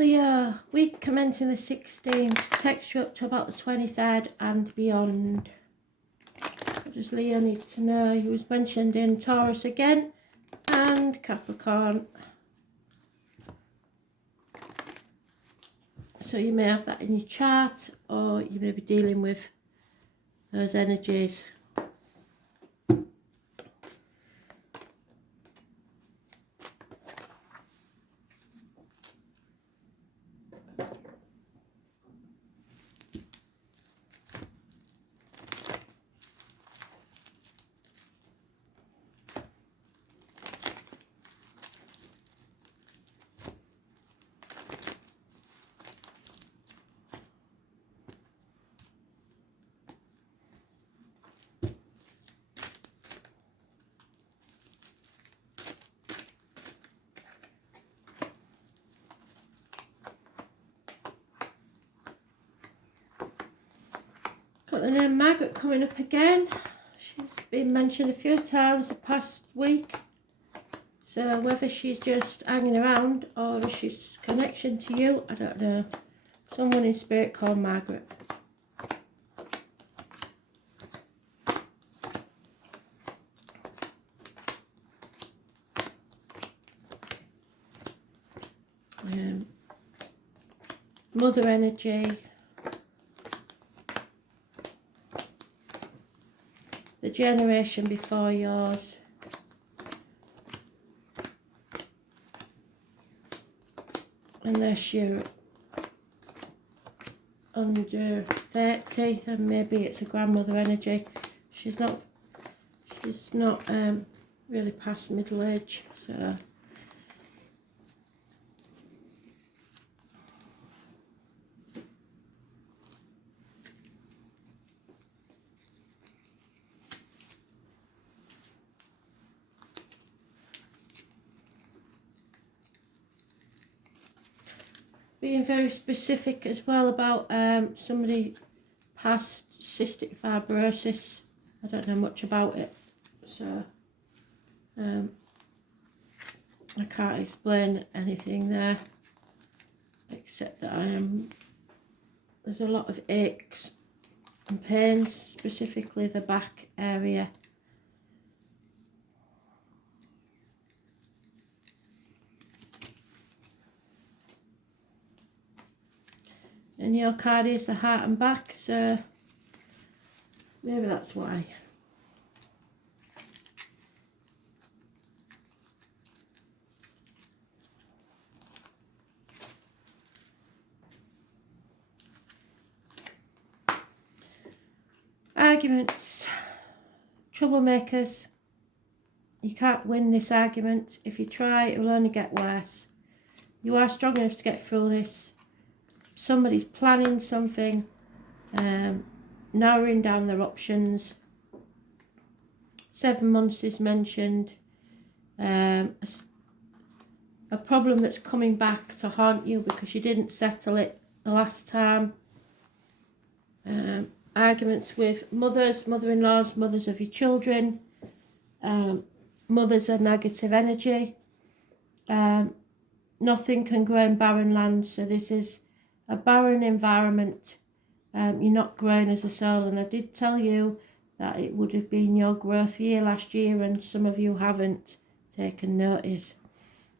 Leo, week commencing the 16th, takes you up to about the 23rd and beyond. What does Leo need to know? He was mentioned in Taurus again and Capricorn. So you may have that in your chart, or you may be dealing with those energies. Got the name Margaret coming up again. She's been mentioned a few times the past week. So whether she's just hanging around or if she's connection to you, I don't know. Someone in spirit called Margaret. Mother energy. The generation before yours. Unless you're under 30, then maybe it's a grandmother energy. She's not really past middle age, so being very specific as well about somebody past cystic fibrosis. I don't know much about it, so I can't explain anything there, except that there's a lot of aches and pains, specifically the back area. And your card is the heart and back, so maybe that's why. Arguments, troublemakers. You can't win this argument. If you try, it will only get worse. You are strong enough to get through this. Somebody's planning something, narrowing down their options. 7 months is mentioned. A problem that's coming back to haunt you because you didn't settle it the last time. Arguments with mothers, mother-in-laws, mothers of your children. Mothers are negative energy. Nothing can grow in barren land, so this is a barren environment. You're not growing as a soul, and I did tell you that it would have been your growth year last year, and some of you haven't taken notice.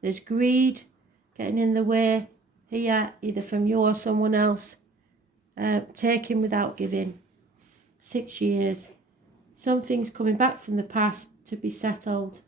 There's greed getting in the way here, either from you or someone else. Taking without giving. 6 years. Something's coming back from the past to be settled.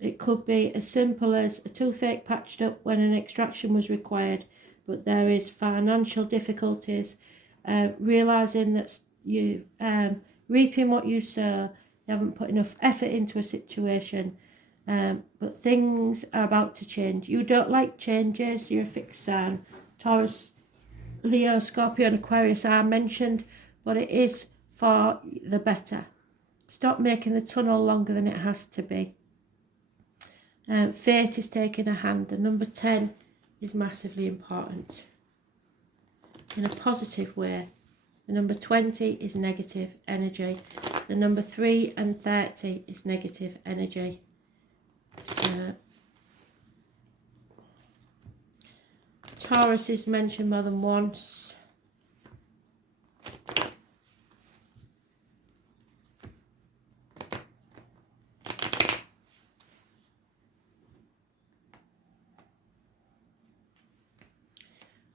It could be as simple as a toothache patched up when an extraction was required, but there is financial difficulties, realising that you reaping what you sow. You haven't put enough effort into a situation, but things are about to change. You don't like changes. You're a fixed sign. Taurus, Leo, Scorpio and Aquarius are mentioned, but it is for the better. Stop making the tunnel longer than it has to be. Fate is taking a hand. The number 10 is massively important in a positive way. The number 20 is negative energy. The number 3 and 30 is negative energy. Taurus is mentioned more than once.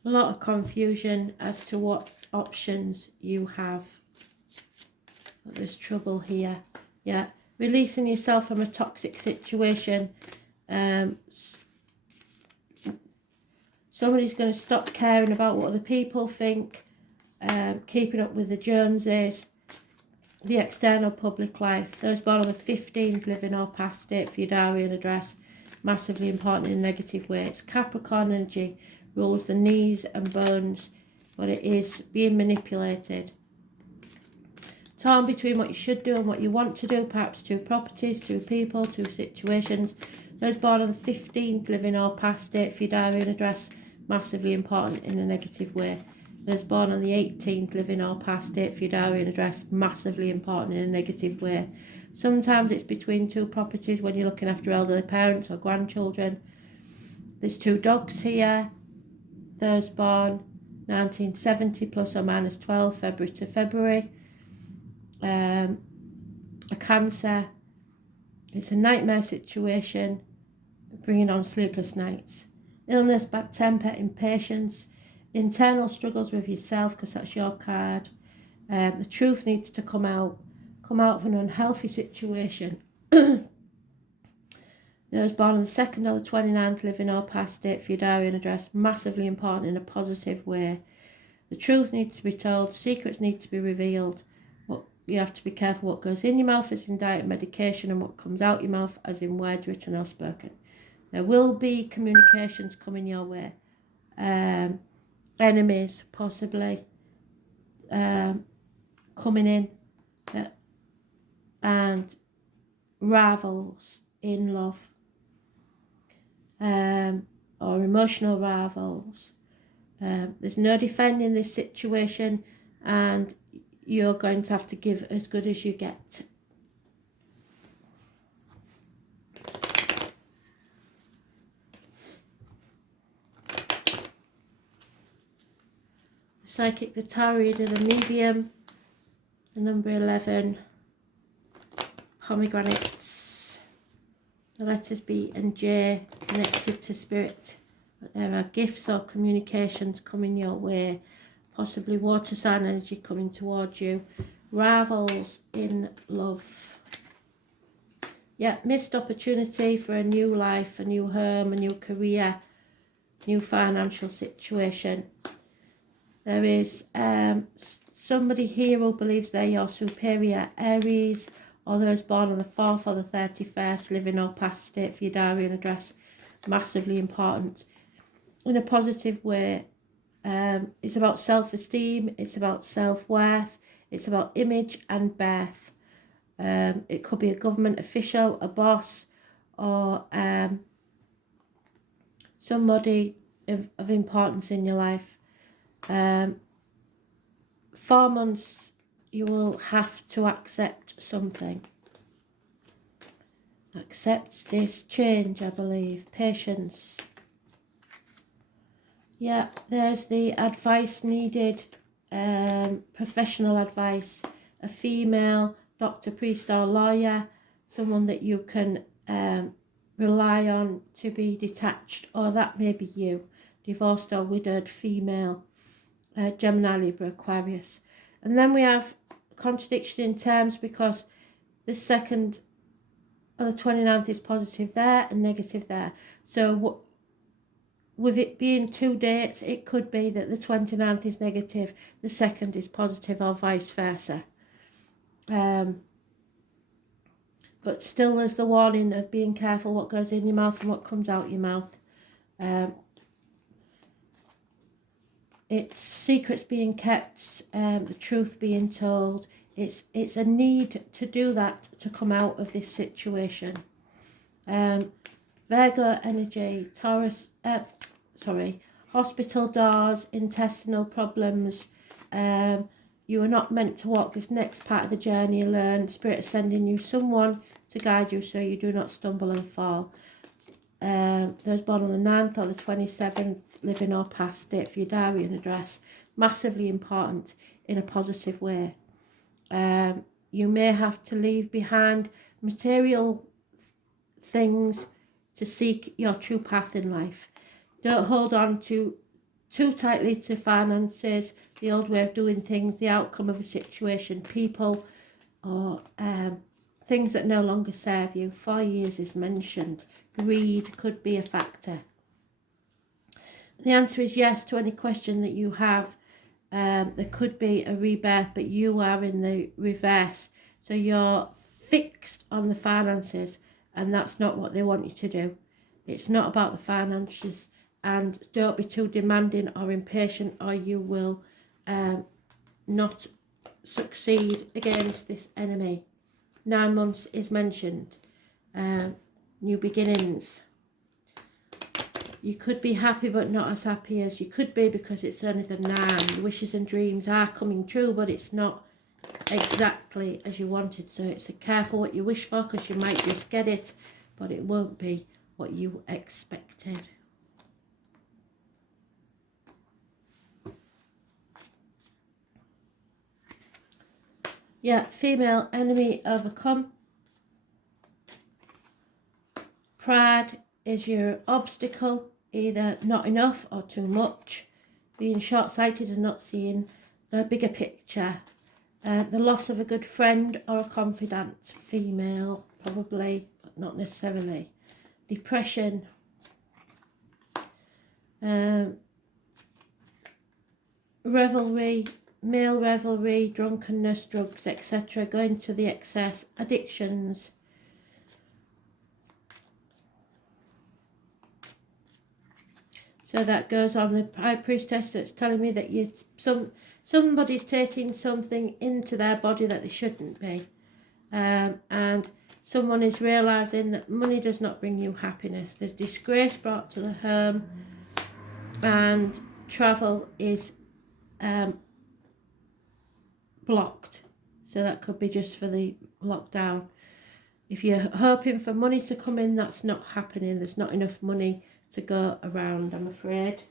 A lot of confusion as to what options you have. But there's trouble here. Yeah, releasing yourself from a toxic situation. Somebody's going to stop caring about what other people think. Keeping up with the Joneses. The external public life. Those born on the 15th, living or past it for your diary and address. Massively important in a negative way. It's Capricorn energy. Rules the knees and bones, but it is being manipulated. Torn between what you should do and what you want to do, perhaps two properties, two people, two situations. Those born on the 15th, living or past it for your diary and address, massively important in a negative way. Those born on the 18th, living or past it for your diary and address, massively important in a negative way. Sometimes it's between two properties when you're looking after elderly parents or grandchildren. There's two dogs here. Those born 1970 plus or minus 12, February to February. A Cancer. It's a nightmare situation, bringing on sleepless nights. Illness, bad temper, impatience, internal struggles with yourself, because that's your card. The truth needs to come out of an unhealthy situation. Those born on the 2nd or the 29th, living or past it for your diary and address, massively important in a positive way. The truth needs to be told, secrets need to be revealed. But you have to be careful what goes in your mouth as in diet and medication, and what comes out your mouth as in words written or spoken. There will be communications coming your way. Enemies possibly coming in, and rivals in love. Or emotional rivals. There's no defending this situation, and you're going to have to give as good as you get. The Psychic, the Tarot reader, the Medium, the number 11, Pomegranates, the letters B and J, connected to Spirit. But there are gifts or communications coming your way, possibly water sign energy coming towards you, rivals in love. Yeah, missed opportunity for a new life, a new home, a new career, new financial situation. There is somebody here who believes they're your superior, Aries, or those born on the 4th or the 31st, living or past it for your diary and address, massively important in a positive way. It's about self-esteem, it's about self-worth, it's about image and birth. It could be a government official, a boss, or somebody of importance in your life. 4 months you will have to accept something. Accept this change, I believe. Patience. Yeah, there's the advice needed, professional advice. A female doctor, priest or lawyer, someone that you can rely on to be detached, or that may be you, divorced or widowed female, Gemini, Libra, Aquarius. And then we have contradiction in terms, because the 2nd or the 29th is positive there and negative there. So with it being 2 dates, it could be that the 29th is negative, the 2nd is positive, or vice versa. But still there's the warning of being careful what goes in your mouth and what comes out your mouth. It's secrets being kept, the truth being told. It's a need to do that to come out of this situation. Virgo energy, Taurus, hospital doors, intestinal problems. You are not meant to walk this next part of the journey alone. Spirit is sending you someone to guide you so you do not stumble and fall. those born on the 9th or the 27th, living or past date for your diary and address. Massively important in a positive way. You may have to leave behind material things to seek your true path in life. Don't hold on too tightly to finances, the old way of doing things, the outcome of a situation, people, or things that no longer serve you. 4 years is mentioned. Greed could be a factor. The answer is yes to any question that you have. There could be a rebirth, but you are in the reverse. So you're fixed on the finances, and that's not what they want you to do. It's not about the finances, and don't be too demanding or impatient, or you will not succeed against this enemy. 9 months is mentioned. New beginnings. You could be happy but not as happy as you could be because it's only the 9. Wishes and dreams are coming true, but it's not exactly as you wanted. So it's a careful what you wish for, because you might just get it, but it won't be what you expected. Yeah, female enemy overcome. Pride is your obstacle, either not enough or too much. Being short-sighted and not seeing the bigger picture. The loss of a good friend or a confidant, female probably, but not necessarily. Depression. Revelry, male revelry, drunkenness, drugs, etc. Going to the excess. Addictions. So that goes on the High Priestess, that's telling me that somebody's taking something into their body that they shouldn't be. And someone is realising that money does not bring you happiness. There's disgrace brought to the home, and travel is blocked. So that could be just for the lockdown. If you're hoping for money to come in, that's not happening. There's not enough money to go around, I'm afraid.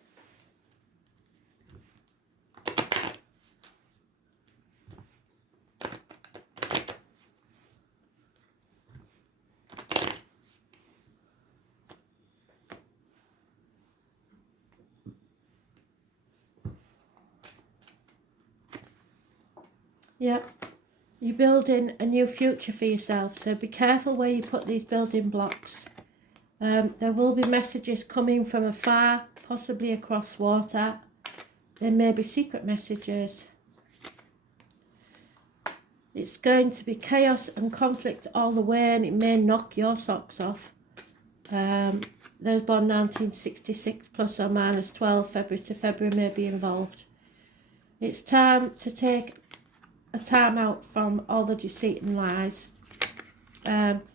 Yeah, you're building a new future for yourself, so be careful where you put these building blocks. There will be messages coming from afar, possibly across water. There may be secret messages. It's going to be chaos and conflict all the way, and it may knock your socks off. Those born 1966 plus or minus 12 February to February may be involved. It's time to take a time out from all the deceit and lies.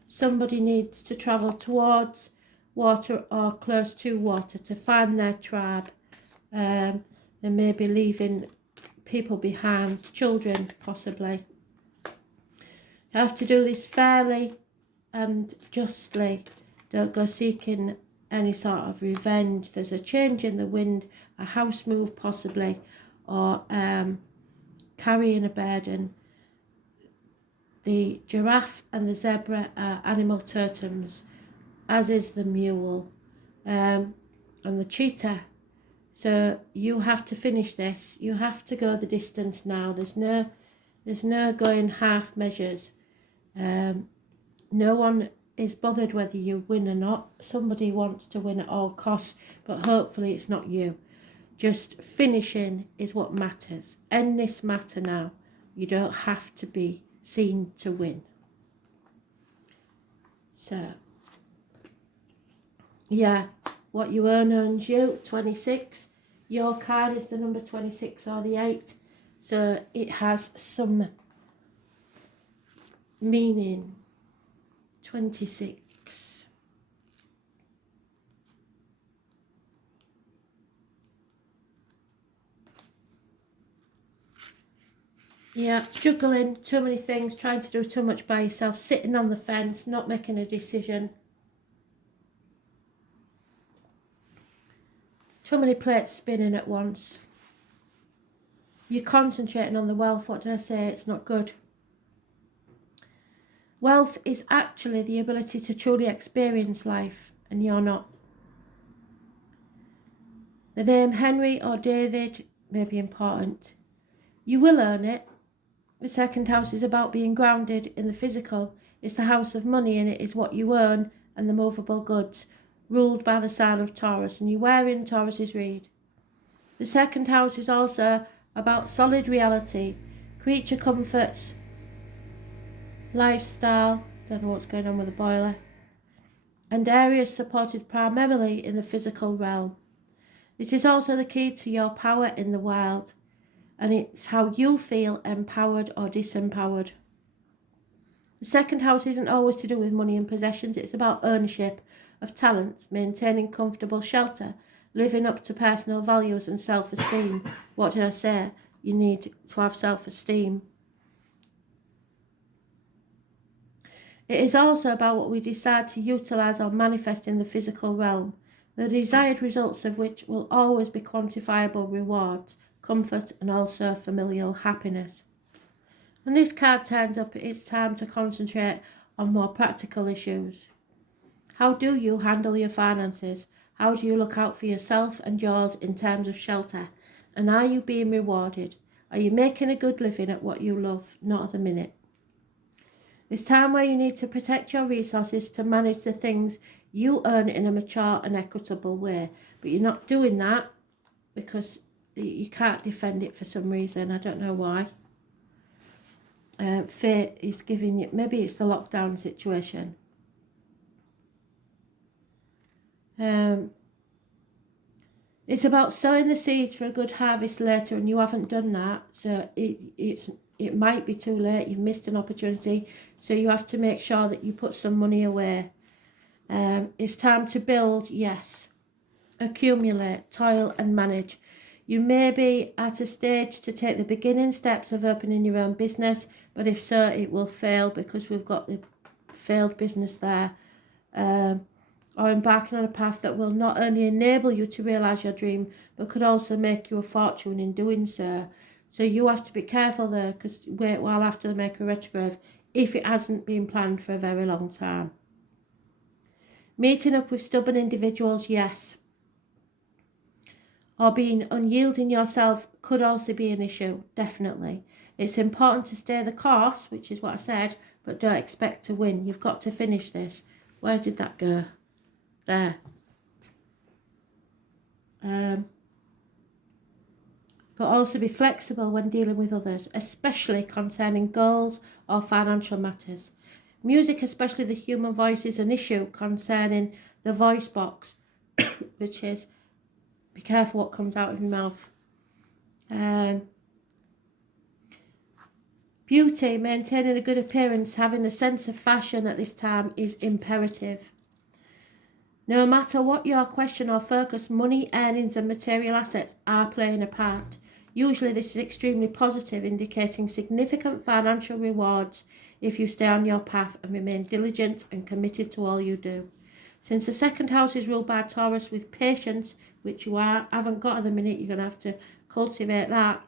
Somebody needs to travel towards water or close to water to find their tribe. They may be leaving people behind, children possibly. You have to do this fairly and justly. Don't go seeking any sort of revenge. There's a change in the wind, a house move possibly, or carrying a burden. The giraffe and the zebra are animal totems, as is the mule and the cheetah. So you have to finish this. You have to go the distance now. There's no going half measures. No one is bothered whether you win or not. Somebody wants to win at all costs, but hopefully it's not you. Just finishing is what matters. End this matter now. You don't have to be seen to win. So, yeah, what you earn owns you. 26. Your card is the number 26 or the 8. So it has some meaning. 26. Yeah, juggling too many things, trying to do too much by yourself, sitting on the fence, not making a decision. Too many plates spinning at once. You're concentrating on the wealth. What did I say? It's not good. Wealth is actually the ability to truly experience life, and you're not. The name Henry or David may be important. You will earn it. The second house is about being grounded in the physical. It's the house of money, and it is what you earn and the movable goods, ruled by the sign of Taurus, and you're wearing Taurus's reed. The second house is also about solid reality, creature comforts, lifestyle, don't know what's going on with the boiler, and areas supported primarily in the physical realm. It is also the key to your power in the wild, and it's how you feel empowered or disempowered. The second house isn't always to do with money and possessions. It's about ownership of talents, maintaining comfortable shelter, living up to personal values and self-esteem. What did I say? You need to have self-esteem. It is also about what we decide to utilise or manifest in the physical realm, the desired results of which will always be quantifiable rewards, comfort, and also familial happiness. When this card turns up, it's time to concentrate on more practical issues. How do you handle your finances? How do you look out for yourself and yours in terms of shelter? And are you being rewarded? Are you making a good living at what you love? Not at the minute. It's time where you need to protect your resources to manage the things you earn in a mature and equitable way. But you're not doing that because you can't defend it for some reason. I don't know why. Fate is giving you, maybe it's the lockdown situation. It's about sowing the seeds for a good harvest later, and you haven't done that, so it might be too late. You've missed an opportunity, so you have to make sure that you put some money away. It's time to build, yes, accumulate, toil and manage. You may be at a stage to take the beginning steps of opening your own business, but if so, it will fail because we've got the failed business there. Or embarking on a path that will not only enable you to realise your dream, but could also make you a fortune in doing so. So you have to be careful there, because wait while after the Mercury retrograde, if it hasn't been planned for a very long time. Meeting up with stubborn individuals, yes. Or being unyielding yourself could also be an issue, definitely. It's important to stay the course, which is what I said, but don't expect to win. You've got to finish this. Where did that go? There. But also be flexible when dealing with others, especially concerning goals or financial matters. Music, especially the human voice, is an issue concerning the voice box, which is be careful what comes out of your mouth. Beauty, maintaining a good appearance, having a sense of fashion at this time is imperative. No matter what your question or focus, money, earnings and material assets are playing a part. Usually this is extremely positive, indicating significant financial rewards if you stay on your path and remain diligent and committed to all you do. Since the second house is ruled by Taurus with patience, which you haven't got at the minute, you're going to have to cultivate that.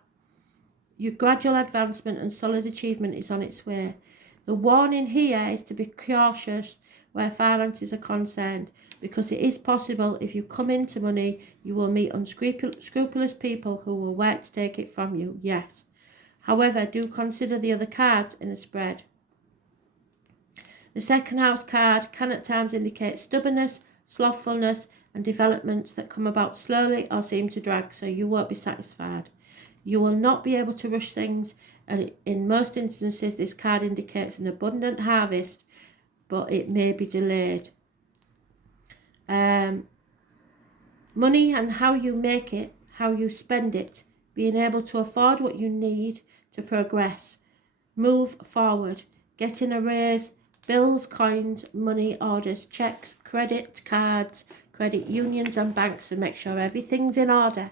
Your gradual advancement and solid achievement is on its way. The warning here is to be cautious where finances are concerned, because it is possible if you come into money, you will meet unscrupulous people who will work to take it from you, yes. However, do consider the other cards in the spread. The second house card can at times indicate stubbornness, slothfulness, and developments that come about slowly or seem to drag, so you won't be satisfied. You will not be able to rush things, and in most instances this card indicates an abundant harvest, but it may be delayed. Money and how you make it, how you spend it, being able to afford what you need to progress, move forward, getting a raise, bills, coins, money, orders, checks, credit cards, credit unions and banks, and make sure everything's in order.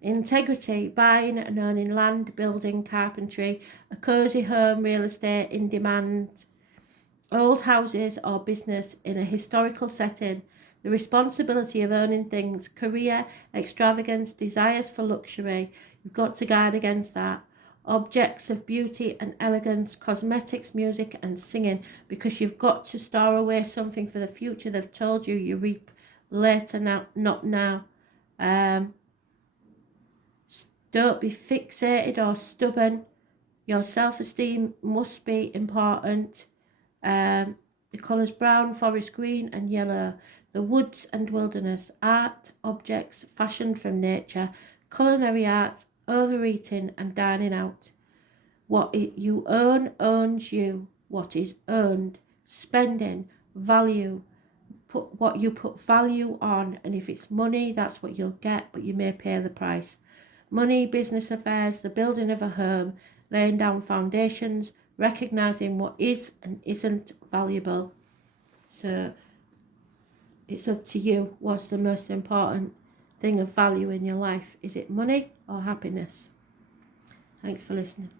Integrity, buying and owning land, building, carpentry, a cosy home, real estate in demand, old houses or business in a historical setting, the responsibility of owning things, career, extravagance, desires for luxury. You've got to guard against that. Objects of beauty and elegance, cosmetics, music and singing, because you've got to store away something for the future. They've told you you reap later, now, not now. Don't be fixated or stubborn. Your self-esteem must be important. The colours brown, forest green and yellow. The woods and wilderness. Art, objects fashioned from nature. Culinary arts, overeating and dining out. What you own owns you. What is owned. Spending, value. Put what you put value on, and if it's money, that's what you'll get, but you may pay the price. Money, business affairs, the building of a home, laying down foundations, recognising what is and isn't valuable. So it's up to you. What's the most important thing of value in your life? Is it money or happiness? Thanks for listening.